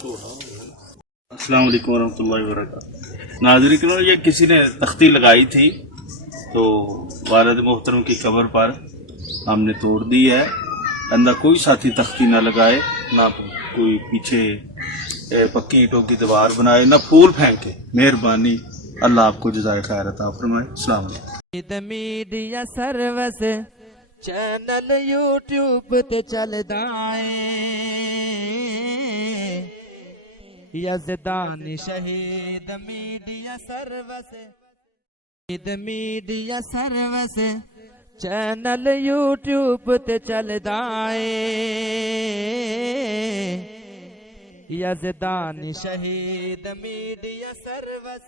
अस्सलाम वालेकुम वरहमतुल्लाहि वबरकातुहू। नाज़रीन, ये किसी ने तख्ती लगाई थी तो वालिद मोहतरम की कब्र पर हमने तोड़ दी है। अंदर कोई साथी तख्ती ना लगाए, ना कोई पीछे पक्की ईंटों की दीवार बनाए, ना फूल फेंके। मेहरबानी, अल्लाह आपको जज़ाए खैर अता फरमाए। अस्सलाम वालेकुम। मीडिया सर्विस चैनल यूट्यूब ते चलदा है, यज़दानी शहीद मीडिया सर्विस चैनल यूट्यूब ते चलदा है, यज़दानी शहीद मीडिया सर्विस।